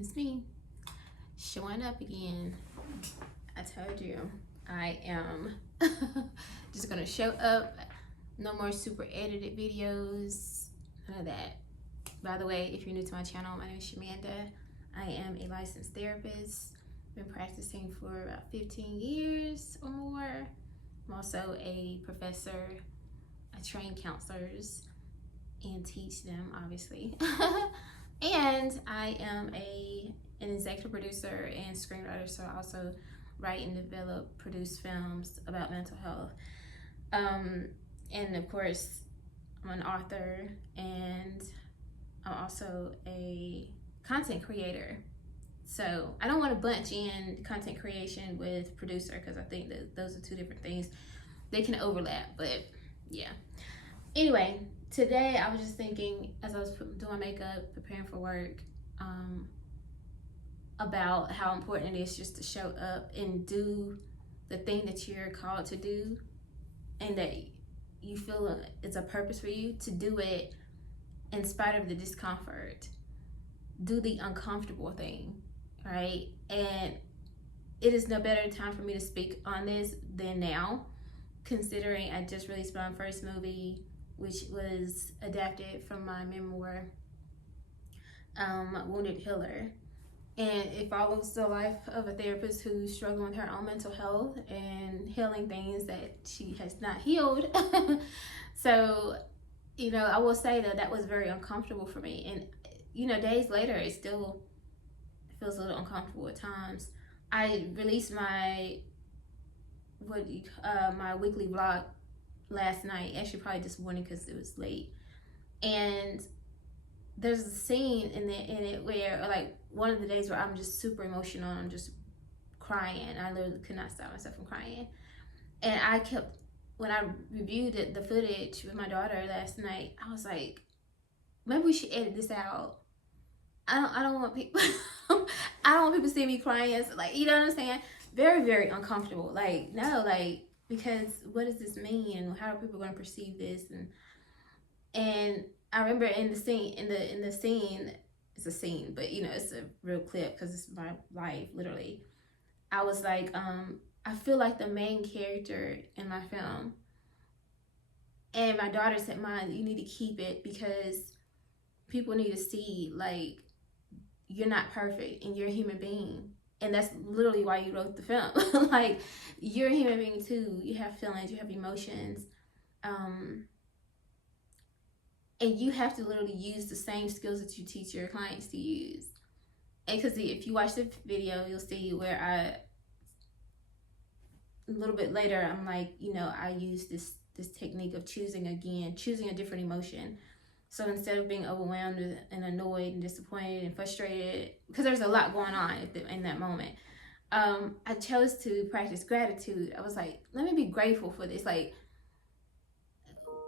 It's me showing up again. I told you I am just gonna show up. No more super edited videos, none of that. By the way, if you're new to my channel, my name is Shamanda. I am a licensed therapist. Been practicing for about 15 years or more. I'm also a professor. I train counselors and teach them, obviously. And I am an executive producer and screenwriter, so I also write and develop, produce films about mental health. And of course, I'm an author, and I'm also a content creator. So I don't want to bunch in content creation with producer because I think that those are two different things. They can overlap, but yeah. Anyway, today I was just thinking as I was doing my makeup, preparing for work, about how important it is just to show up and do the thing that you're called to do, and that you feel it's a purpose for you to do it in spite of the discomfort. Do the uncomfortable thing, right? And it is no better time for me to speak on this than now, considering I just released my first movie, which was adapted from my memoir, Wounded Healer. And it follows the life of a therapist who's struggling with her own mental health and healing things that she has not healed. So, I will say that was very uncomfortable for me. And, days later, it still feels a little uncomfortable at times. I released my weekly vlog last night, actually probably this morning because it was late. And there's a scene in it where, like, one of the days where I'm just super emotional and I'm just crying. I literally could not stop myself from crying. And when I reviewed the footage with my daughter last night, I was like, maybe we should edit this out. I don't want people I don't want people to see me crying. It's like, you know what I'm saying? Very, very uncomfortable. Like, no, like, because what does this mean? And how are people going to perceive this? And I remember in the scene, it's a scene, but it's a real clip because it's my life, literally. I was like, I feel like the main character in my film. And my daughter said, Mom, you need to keep it because people need to see, like, you're not perfect and you're a human being. And that's literally why you wrote the film. Like, you're a human being too. You have feelings, you have emotions. And you have to literally use the same skills that you teach your clients to use. And because if you watch the video, you'll see where a little bit later, I'm like, I use this technique of choosing a different emotion. So instead of being overwhelmed and annoyed and disappointed and frustrated, because there's a lot going on in that moment, I chose to practice gratitude. I was like, let me be grateful for this. Like,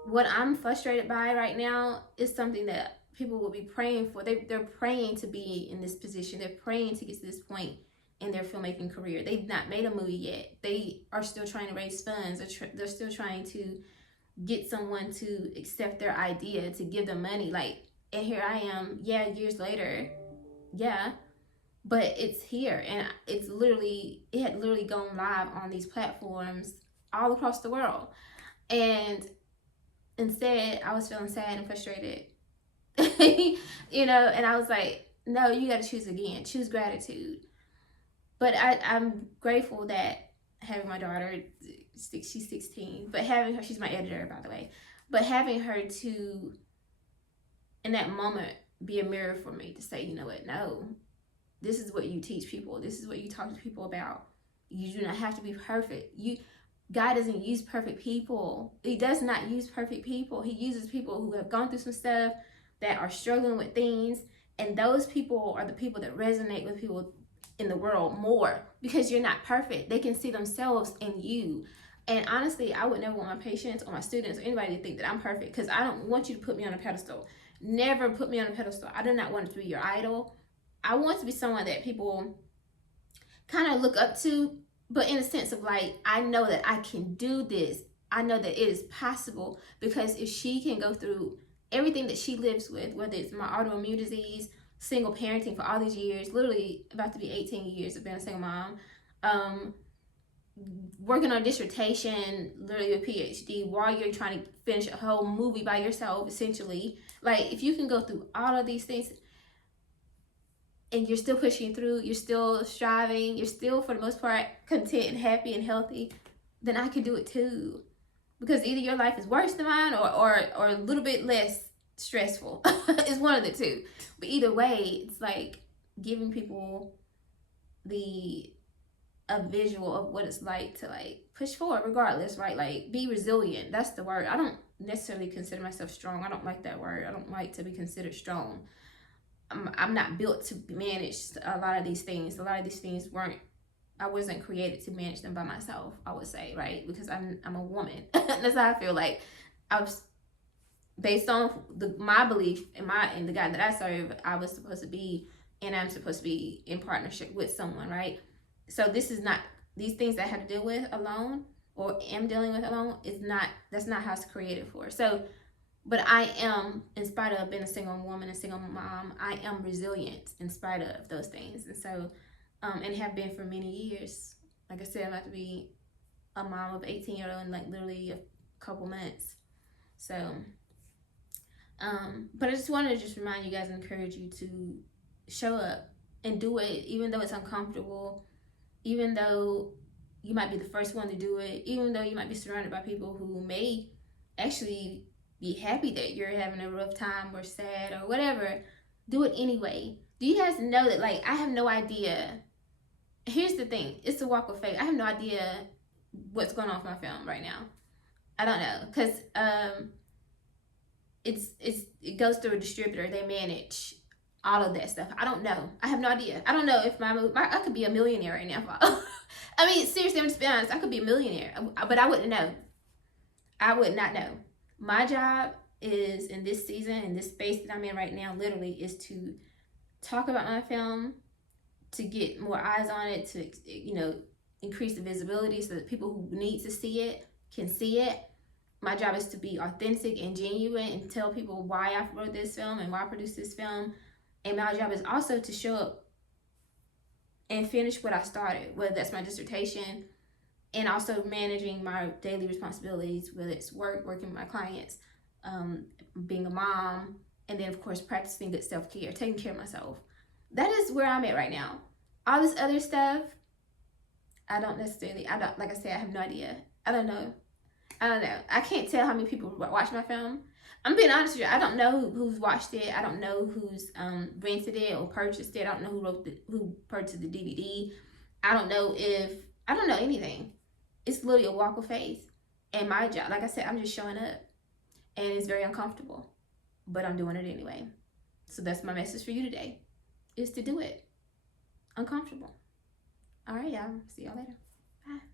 what I'm frustrated by right now is something that people will be praying for. They're praying to be in this position. They're praying to get to this point in their filmmaking career. They've not made a movie yet. They are still trying to raise funds. They're still trying to get someone to accept their idea, to give them money. Like, and here I am, years later, but it's here, and it had literally gone live on these platforms all across the world. And instead, I was feeling sad and frustrated, and I was like, no, you got to choose again. Choose gratitude. But I'm grateful that having my daughter, she's 16, but having her, she's my editor, by the way, but having her to, in that moment, be a mirror for me to say, you know what, no, this is what you teach people. This is what you talk to people about. You do not have to be perfect. God doesn't use perfect people. He does not use perfect people. He uses people who have gone through some stuff, that are struggling with things. And those people are the people that resonate with people in the world more, because you're not perfect. They can see themselves in you. And honestly, I would never want my patients or my students or anybody to think that I'm perfect, because I don't want you to put me on a pedestal. Never put me on a pedestal. I do not want it to be your idol. I want to be someone that people kind of look up to, but in a sense of, like, I know that I can do this. I know that it is possible, because if she can go through everything that she lives with, whether it's my autoimmune disease, single parenting for all these years, literally about to be 18 years of being a single mom, working on a dissertation, literally a PhD, while you're trying to finish a whole movie by yourself, essentially. Like, if you can go through all of these things and you're still pushing through, you're still striving, you're still, for the most part, content and happy and healthy, then I can do it too. Because either your life is worse than mine, or a little bit less stressful. It's one of the two. But either way, it's like giving people a visual of what it's like to like push forward regardless, right? Like, be resilient. That's the word. I don't necessarily consider myself strong. I don't like that word. I don't like to be considered strong. I'm not built to manage a lot of these things. A lot of these things I wasn't created to manage them by myself, I would say, right? Because I'm a woman. That's how I feel. Like, I was, based on my belief and the God that I serve, I was supposed to be, and I'm supposed to be in partnership with someone, right? So this is not, these things that I have to deal with alone, or am dealing with alone, that's not how it's created for. So, but I am, in spite of being a single woman, a single mom, I am resilient in spite of those things. And so, and have been for many years. Like I said, I'm about to be a mom of 18-year-old in like literally a couple months. So, but I just wanted to just remind you guys and encourage you to show up and do it, even though it's uncomfortable, even though you might be the first one to do it, even though you might be surrounded by people who may actually be happy that you're having a rough time or sad or whatever. Do it anyway. Do you guys know that, like, I have no idea. Here's the thing. It's a walk of faith. I have no idea what's going on with my film right now. I don't know. Because it goes through a distributor. They manage all of that stuff. I don't know. I have no idea. I don't know if I could be a millionaire right now. I mean, seriously, I'm just being honest. I could be a millionaire, but I wouldn't know. I would not know. My job is, in this season, in this space that I'm in right now, literally, is to talk about my film, to get more eyes on it, to, increase the visibility so that people who need to see it can see it. My job is to be authentic and genuine and tell people why I wrote this film and why I produced this film. And my job is also to show up and finish what I started, whether that's my dissertation, and also managing my daily responsibilities, whether it's working with my clients, being a mom, and then of course practicing good self-care, taking care of myself. That is where I'm at right now. All this other stuff, like I said, I have no idea. I don't know. I can't tell how many people watch my film. I'm being honest with you. I don't know who's watched it. I don't know who's rented it or purchased it. I don't know who purchased the DVD. I don't know anything. It's literally a walk of faith. And my job, like I said, I'm just showing up. And it's very uncomfortable. But I'm doing it anyway. So that's my message for you today, is to do it. Uncomfortable. All right, y'all. See y'all later. Bye.